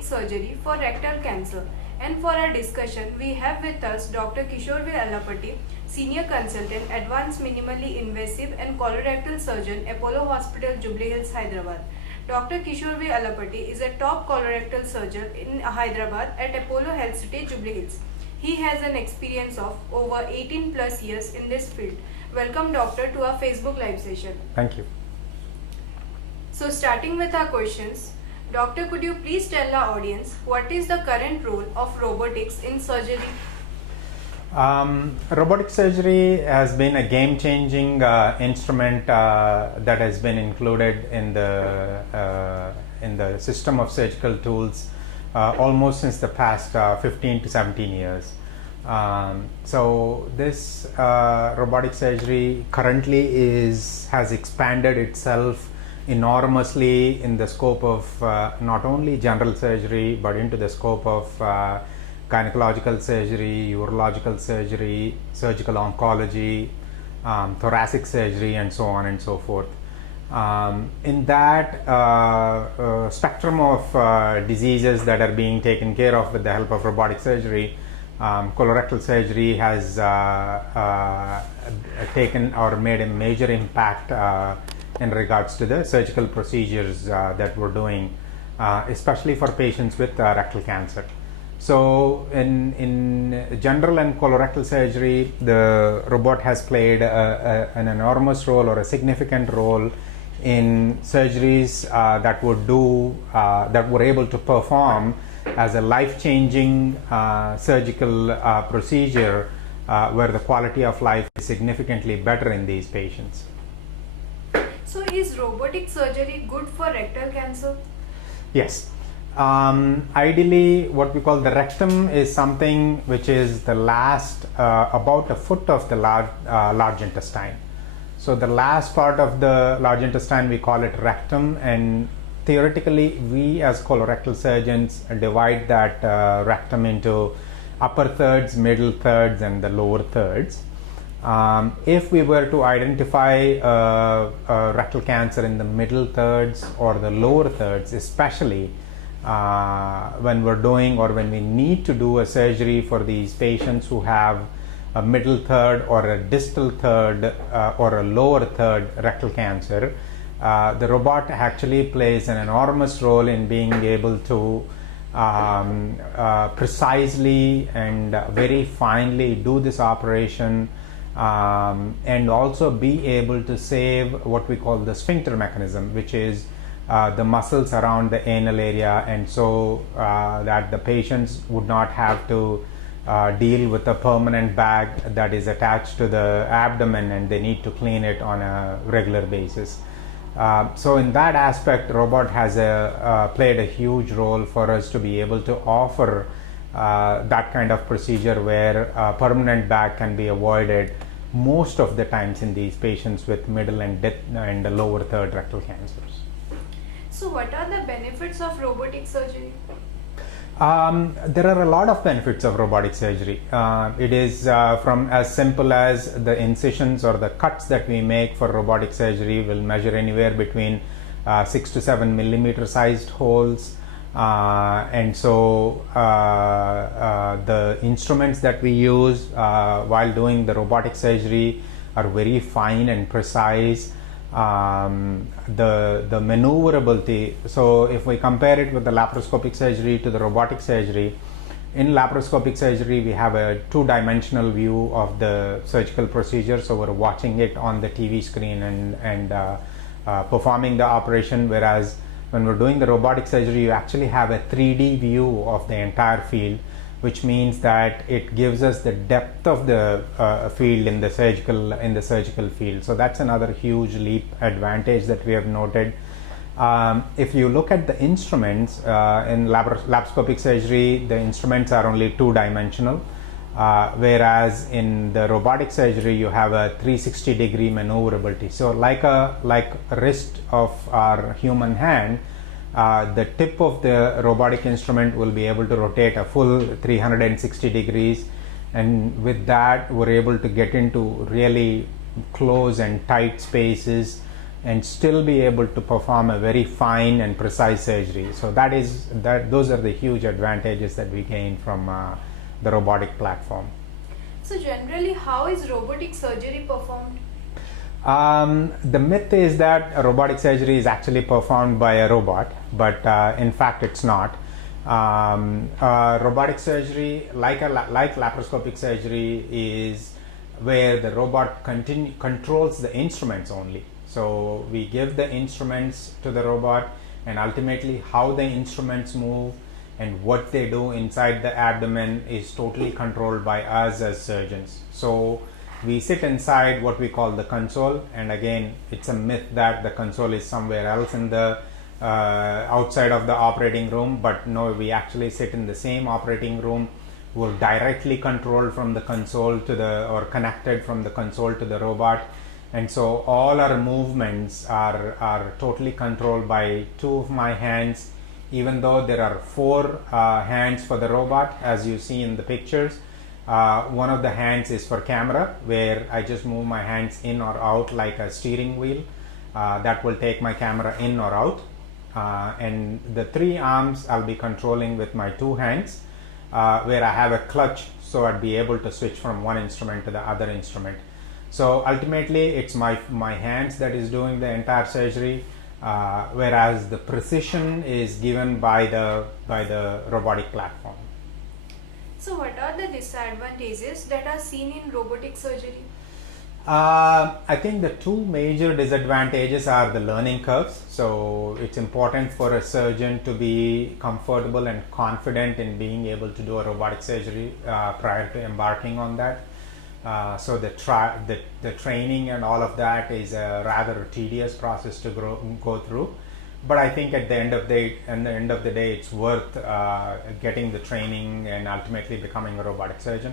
surgery for rectal cancer. And for our discussion, we have with us Dr. Kishore V Alapati, Senior Consultant, Advanced Minimally Invasive and Colo-Rectal Surgeon, Apollo Hospital, Jubilee Hills, Hyderabad. Dr. Kishore V Alapati is a top colorectal surgeon in Hyderabad at Apollo Health City, Jubilee Hills. He has an experience of over 18 plus years in this field. Welcome, doctor, to our Facebook live session. Thank you. So starting with our questions, doctor, could you please tell our audience what is the current role of robotics in surgery? Robotic surgery has been a game-changing instrument that has been included in the system of surgical tools almost since the past 15 to 17 years. So this robotic surgery currently has expanded itself enormously in the scope of not only general surgery but into the scope of gynecological surgery, urological surgery, surgical oncology, thoracic surgery, and so on and so forth. In that spectrum of diseases that are being taken care of with the help of robotic surgery, colorectal surgery has taken or made a major impact in regards to the surgical procedures that we're doing, especially for patients with rectal cancer. So in general and colorectal surgery, the robot has played an enormous role or a significant role in surgeries that were able to perform as a life-changing surgical procedure where the quality of life is significantly better in these patients. So is robotic surgery good for rectal cancer? Yes. Ideally, what we call the rectum is something which is the last about a foot of the large intestine. So the last part of the large intestine, we call it rectum, and theoretically we as colorectal surgeons divide that rectum into upper thirds, middle thirds, and the lower thirds. If we were to identify rectal cancer in the middle thirds or the lower thirds, especially when we're doing or when we need to do a surgery for these patients who have a middle third or a distal third or a lower third rectal cancer, the robot actually plays an enormous role in being able to precisely and very finely do this operation, and also be able to save what we call the sphincter mechanism, which is the muscles around the anal area, and so that the patients would not have to deal with a permanent bag that is attached to the abdomen and they need to clean it on a regular basis. So in that aspect, robot has played a huge role for us to be able to offer that kind of procedure where a permanent bag can be avoided most of the times in these patients with middle and lower third rectal cancers. So what are the benefits of robotic surgery? There are a lot of benefits of robotic surgery. It is from as simple as the incisions or the cuts that we make for robotic surgery will measure anywhere between 6 to 7 millimeter sized holes. And so the instruments that we use while doing the robotic surgery are very fine and precise. The maneuverability, so if we compare it with the laparoscopic surgery to the robotic surgery, in laparoscopic surgery we have a two-dimensional view of the surgical procedure, so we're watching it on the TV screen and performing the operation, whereas when we're doing the robotic surgery you actually have a 3D view of the entire field, which means that it gives us the depth of the field in the surgical field. So that's another huge leap advantage that we have noted. If you look at the instruments in laparoscopic surgery, the instruments are only two-dimensional, whereas in the robotic surgery you have a 360-degree maneuverability. So like a wrist of our human hand, the tip of the robotic instrument will be able to rotate a full 360 degrees, and with that we're able to get into really close and tight spaces and still be able to perform a very fine and precise surgery. So those are the huge advantages that we gain from the robotic platform. So generally, how is robotic surgery performed? The myth is that robotic surgery is actually performed by a robot, but in fact it's not. Robotic surgery, like laparoscopic surgery, is where the robot controls the instruments only. So we give the instruments to the robot, and ultimately how the instruments move and what they do inside the abdomen is totally controlled by us as surgeons. So we sit inside what we call the console, and again, it's a myth that the console is somewhere else in the outside of the operating room, but no, we actually sit in the same operating room. We're directly controlled from the console or connected from the console to the robot, and so all our movements are totally controlled by two of my hands, even though there are four hands for the robot, as you see in the pictures. One of the hands is for camera, where I just move my hands in or out like a steering wheel. That will take my camera in or out. And the three arms I'll be controlling with my two hands, where I have a clutch, so I'd be able to switch from one instrument to the other instrument. So ultimately it's my hands that is doing the entire surgery, whereas the precision is given by the robotic platform. So what are the disadvantages that are seen in robotic surgery? I think the two major disadvantages are the learning curves. So it's important for a surgeon to be comfortable and confident in being able to do a robotic surgery prior to embarking on that. So the training and all of that is a rather tedious process to go through. But I think at the end of the day, it's worth getting the training and ultimately becoming a robotic surgeon.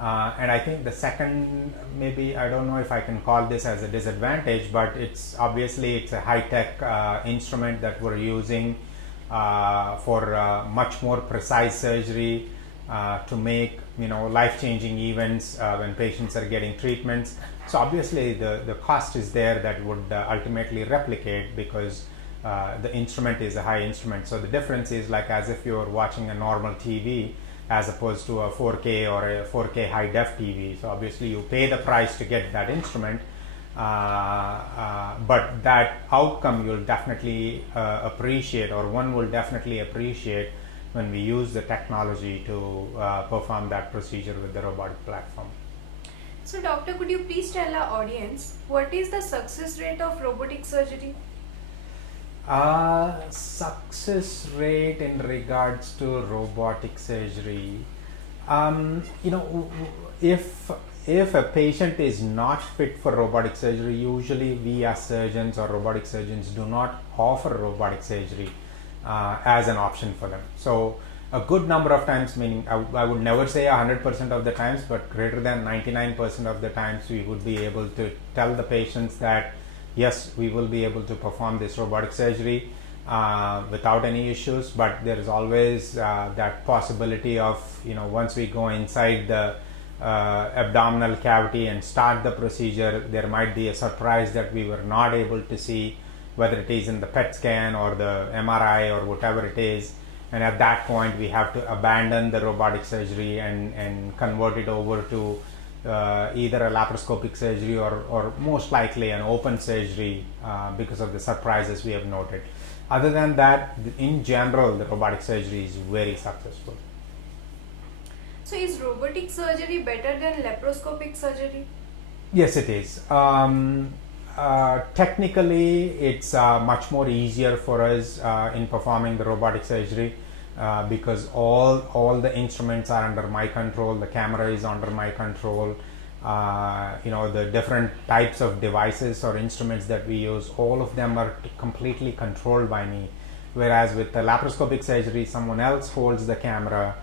And I think the second, maybe I don't know if I can call this as a disadvantage, but it's obviously a high-tech instrument that we're using for much more precise surgery to make life-changing events when patients are getting treatments. So obviously the cost is there that would ultimately replicate, because the instrument is a high instrument. So the difference is like as if you're watching a normal TV as opposed to a 4K or a 4K high def TV. So obviously you pay the price to get that instrument, but that outcome you'll definitely appreciate, or one will definitely appreciate when we use the technology to perform that procedure with the robotic platform. So doctor, could you please tell our audience what is the success rate of robotic surgery? Success rate in regards to robotic surgery, if a patient is not fit for robotic surgery, usually we as surgeons or robotic surgeons do not offer robotic surgery as an option for them. So a good number of times, meaning I would never say 100% of the times, but greater than 99% of the times we would be able to tell the patients that yes, we will be able to perform this robotic surgery without any issues, but there is always that possibility of, once we go inside the abdominal cavity and start the procedure, there might be a surprise that we were not able to see, whether it is in the PET scan or the MRI or whatever it is. And at that point, we have to abandon the robotic surgery and convert it over to either a laparoscopic surgery or most likely an open surgery because of the surprises we have noted. Other than that, in general, the robotic surgery is very successful. So is robotic surgery better than laparoscopic surgery? Yes, it is. Technically, it's much more easier for us in performing the robotic surgery because all the instruments are under my control. The camera is under my control. The different types of devices or instruments that we use, all of them are completely controlled by me. Whereas with the laparoscopic surgery, someone else holds the camera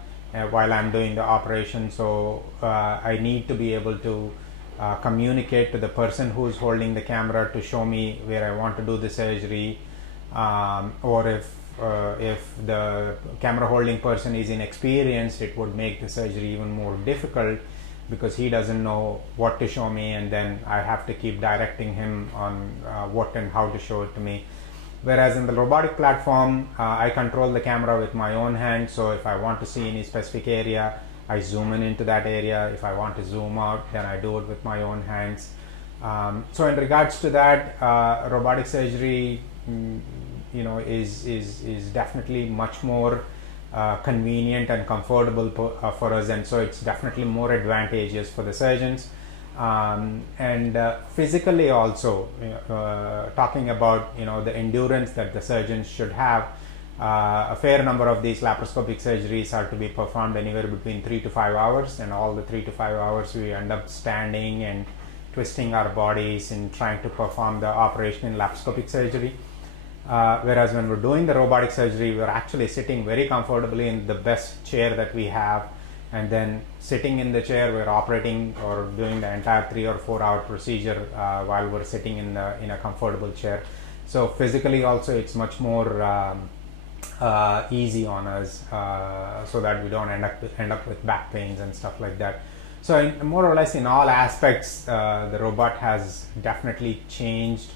while I'm doing the operation. So I need to be able to communicate to the person who is holding the camera to show me where I want to do the surgery, or if the camera holding person is inexperienced, it would make the surgery even more difficult because he doesn't know what to show me, and then I have to keep directing him on what and how to show it to me. Whereas in the robotic platform, I control the camera with my own hand, so if I want to see any specific area, I zoom in into that area. If I want to zoom out, then I do it with my own hands. So in regards to that, robotic surgery, is definitely much more convenient and comfortable for us, and so it's definitely more advantageous for the surgeons. And physically also, talking about the endurance that the surgeons should have, a fair number of these laparoscopic surgeries are to be performed anywhere between 3 to 5 hours, and all the 3 to 5 hours we end up standing and twisting our bodies in trying to perform the operation in laparoscopic surgery. Whereas when we're doing the robotic surgery, we're actually sitting very comfortably in the best chair that we have, and then sitting in the chair, we're operating or doing the entire 3 or 4 hour procedure while we're sitting in a comfortable chair. So physically also it's much more easy on us, so that we don't end up with back pains and stuff like that. So more or less in all aspects, the robot has definitely changed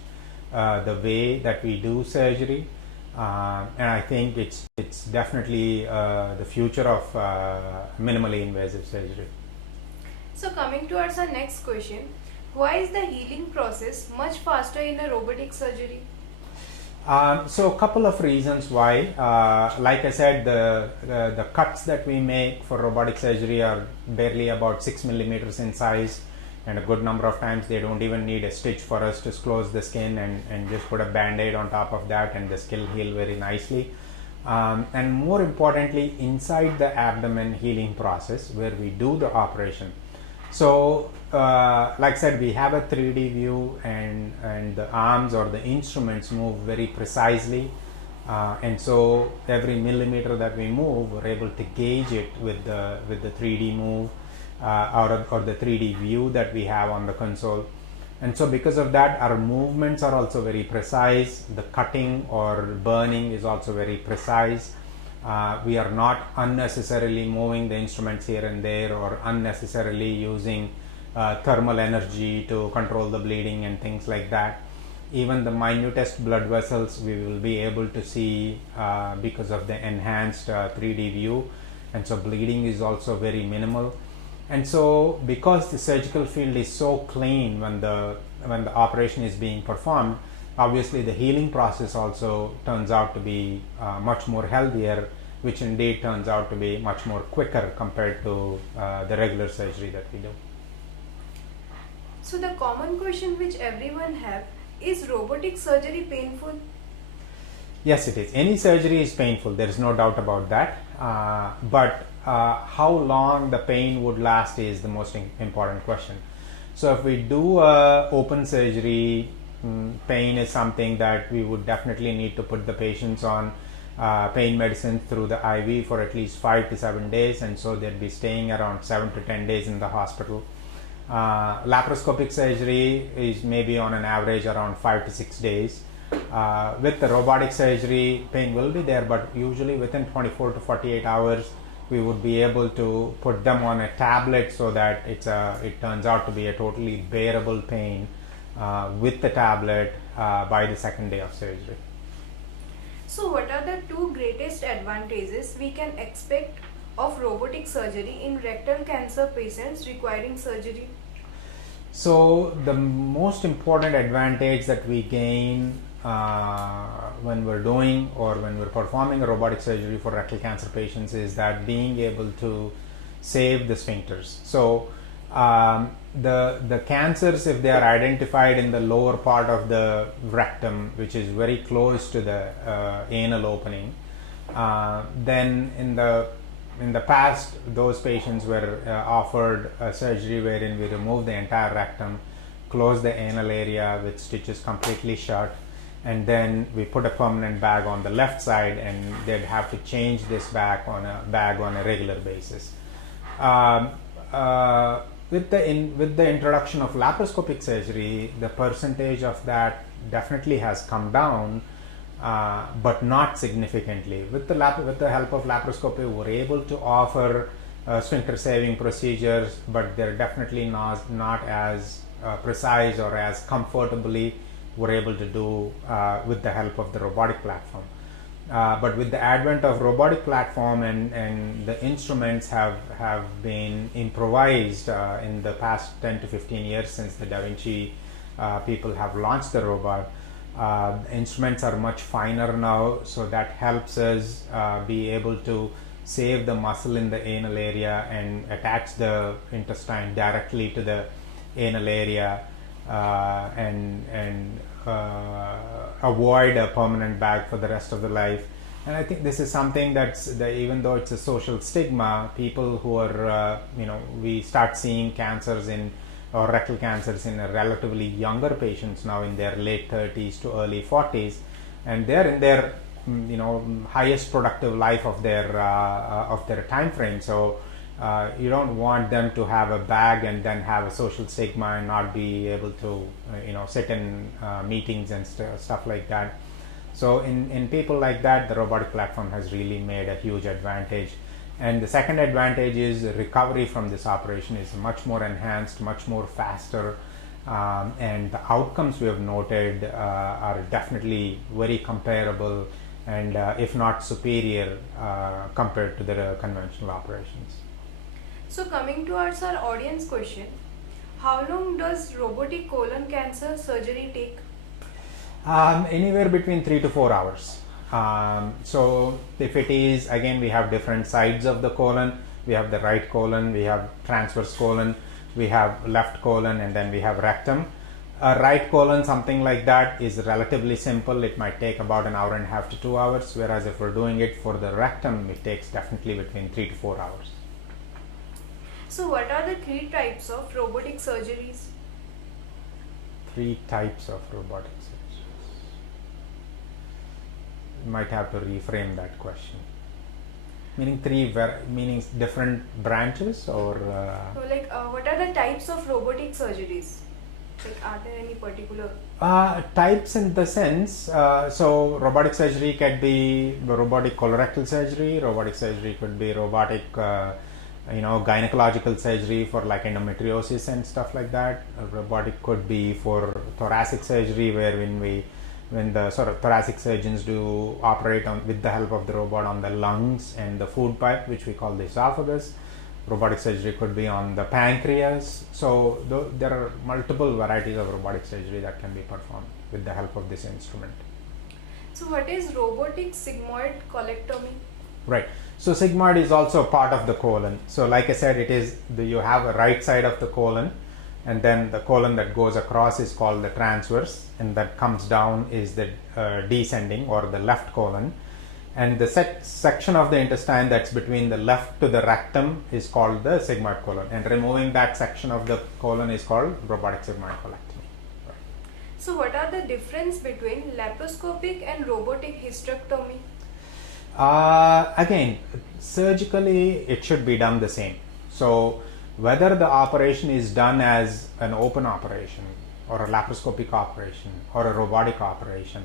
the way that we do surgery, and I think it's definitely the future of minimally invasive surgery. So coming towards our next question, why is the healing process much faster in a robotic surgery? So a couple of reasons why. Like I said, the cuts that we make for robotic surgery are barely about 6 millimeters in size, and a good number of times they don't even need a stitch for us to close the skin, and just put a band-aid on top of that and the skin heal very nicely. And more importantly, inside the abdomen healing process where we do the operation. So like I said, we have a 3D view, and the arms or the instruments move very precisely, and so every millimeter that we move, we're able to gauge it with the 3D move or the 3D view that we have on the console. And so because of that, our movements are also very precise. The cutting or burning is also very precise. We are not unnecessarily moving the instruments here and there, or unnecessarily using thermal energy to control the bleeding and things like that. Even the minutest blood vessels we will be able to see because of the enhanced 3D view, and so bleeding is also very minimal. And so because the surgical field is so clean when the operation is being performed, obviously the healing process also turns out to be much more healthier, which indeed turns out to be much more quicker compared to the regular surgery that we do. So the common question which everyone have, is robotic surgery painful? Yes, it is. Any surgery is painful, there is no doubt about that, but how long the pain would last is the most important question. So if we do open surgery, pain is something that we would definitely need to put the patients on pain medicine through the IV for at least 5 to 7 days, and so they'd be staying around 7 to 10 days in the hospital. Laparoscopic surgery is maybe on an average around 5 to 6 days. With the robotic surgery, pain will be there, but usually within 24 to 48 hours we would be able to put them on a tablet so that it turns out to be a totally bearable pain with the tablet by the second day of surgery. So what are the two greatest advantages we can expect of robotic surgery in rectal cancer patients requiring surgery? So the most important advantage that we gain when we're doing or when we're performing a robotic surgery for rectal cancer patients is that being able to save the sphincters. So the cancers, if they are identified in the lower part of the rectum, which is very close to the anal opening, then in the past those patients were offered a surgery wherein we remove the entire rectum, close the anal area with stitches completely shut, and then we put a permanent bag on the left side, and they'd have to change this bag on a regular basis. With the introduction of laparoscopic surgery, the percentage of that definitely has come down, but not significantly. With the help of laparoscopy, we're able to offer sphincter saving procedures, but they're definitely not as precise or as comfortably we're able to do with the help of the robotic platform. But with the advent of robotic platform and the instruments have been improvised in the past 10 to 15 years since the Da Vinci people have launched the robot. Instruments are much finer now, so that helps us be able to save the muscle in the anal area and attach the intestine directly to the anal area and avoid a permanent bag for the rest of the life. And I think this is something even though it's a social stigma, people who are we start seeing cancers or rectal cancers in a relatively younger patients now in their late 30s to early 40s, and they're in their highest productive life of their time frame. So you don't want them to have a bag and then have a social stigma and not be able to sit in meetings and stuff like that. So in people like that, the robotic platform has really made a huge advantage. And the second advantage is recovery from this operation is much more enhanced, much more faster, and the outcomes we have noted are definitely very comparable and if not superior compared to the conventional operations. So coming towards our audience question, how long does robotic colon cancer surgery take? Anywhere between 3 to 4 hours. So if it is, again, we have different sides of the colon. We have the right colon, we have transverse colon, we have left colon, and then we have rectum. A right colon, something like that, is relatively simple. It might take about an hour and a half to 2 hours, whereas if we're doing it for the rectum, it takes definitely between 3 to 4 hours. So what are the 3 types of robotic surgeries? 3 types of robotic surgeries. You might have to reframe that question. Meaning meaning different branches, or So what are the types of robotic surgeries? Are there any particular types in the sense? So robotic surgery can be robotic colorectal surgery. Robotic surgery could be robotic gynecological surgery for like endometriosis and stuff like that. Robotic could be for thoracic surgery, where when the sort of thoracic surgeons do operate with the help of the robot on the lungs and the food pipe, which we call the esophagus. Robotic surgery could be on the pancreas. So there are multiple varieties of robotic surgery that can be performed with the help of this instrument. So what is robotic sigmoid collectomy? Right. So sigmoid is also part of the colon. So like I said, you have a right side of the colon, and then the colon that goes across is called the transverse, and that comes down is the descending or the left colon. And the section of the intestine that's between the left to the rectum is called the sigmoid colon, and removing that section of the colon is called robotic sigmoid colectomy. Right. So what are the difference between laparoscopic and robotic hysterectomy? Again, surgically it should be done the same. So whether the operation is done as an open operation or a laparoscopic operation or a robotic operation,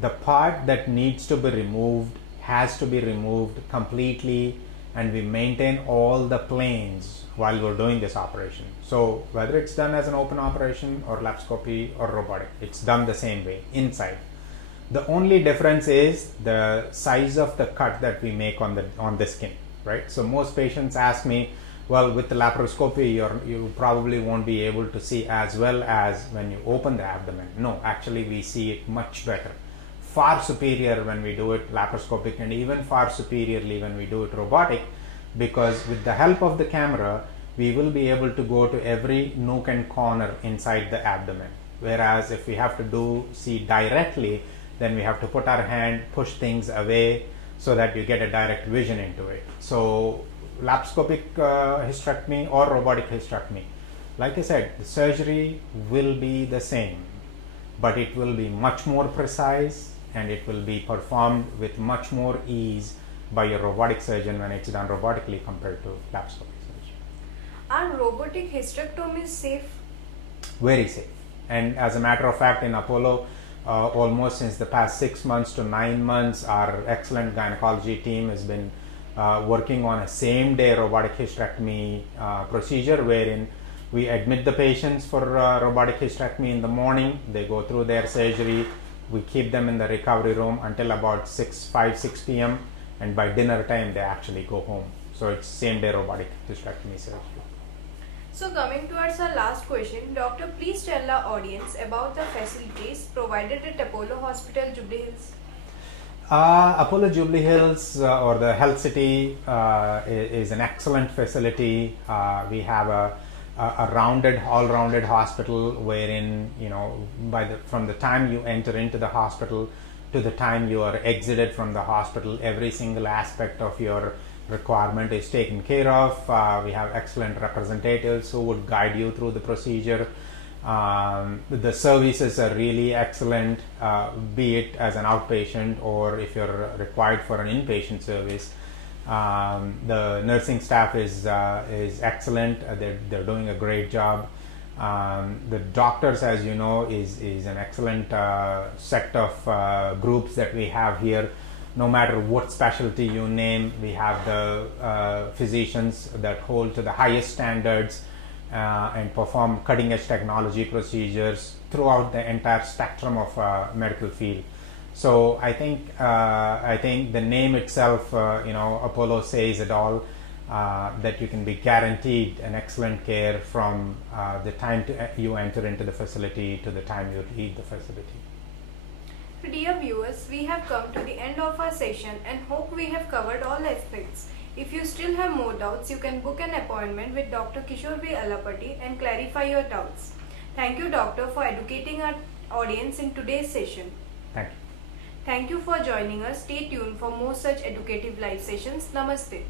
the part that needs to be removed has to be removed completely, and we maintain all the planes while we're doing this operation. So whether it's done as an open operation or laparoscopy or robotic, it's done the same way inside. The only difference is the size of the cut that we make on the skin, right? So most patients ask me, well, with the laparoscopy, you probably won't be able to see as well as when you open the abdomen. No, actually we see it much better. Far superior when we do it laparoscopic, and even far superiorly when we do it robotic, because with the help of the camera, we will be able to go to every nook and corner inside the abdomen. Whereas if we have to see directly, then we have to put our hand, push things away so that you get a direct vision into it. So laparoscopic hysterectomy or robotic hysterectomy, like I said, the surgery will be the same, but it will be much more precise, and it will be performed with much more ease by a robotic surgeon when it's done robotically compared to laparoscopic surgery. Are robotic hysterectomies safe? Very safe. And as a matter of fact, in Apollo, almost since the past 6 months to 9 months, our excellent gynecology team has been working on a same day robotic hysterectomy procedure, wherein we admit the patients for robotic hysterectomy in the morning. They go through their surgery. We keep them in the recovery room until about 6 p.m. and by dinner time they actually go home. So it's same day robotic hysterectomy surgery. So coming towards our last question, doctor, please tell our audience about the facilities provided at Apollo Hospital, Jubilee Hills. Apollo Jubilee Hills or the Health City is an excellent facility. We have a all-rounded hospital, wherein from the time you enter into the hospital to the time you are exited from the hospital, every single aspect of your requirement is taken care of. We have excellent representatives who would guide you through the procedure. The services are really excellent, be it as an outpatient or if you're required for an inpatient service. The nursing staff is excellent. They're doing a great job. The doctors, as you know, is an excellent set of groups that we have here. No matter what specialty you name, we have the physicians that hold to the highest standards and perform cutting-edge technology procedures throughout the entire spectrum of medical field. So I think the name itself, Apollo says it all. That you can be guaranteed an excellent care from the time you enter into the facility to the time you leave the facility. Dear viewers, we have come to the end of our session and hope we have covered all aspects. If you still have more doubts, you can book an appointment with Dr. Kishore V Alapati and clarify your doubts. Thank you, doctor, for educating our audience in today's session. Thank you. Thank you for joining us. Stay tuned for more such educative live sessions. Namaste.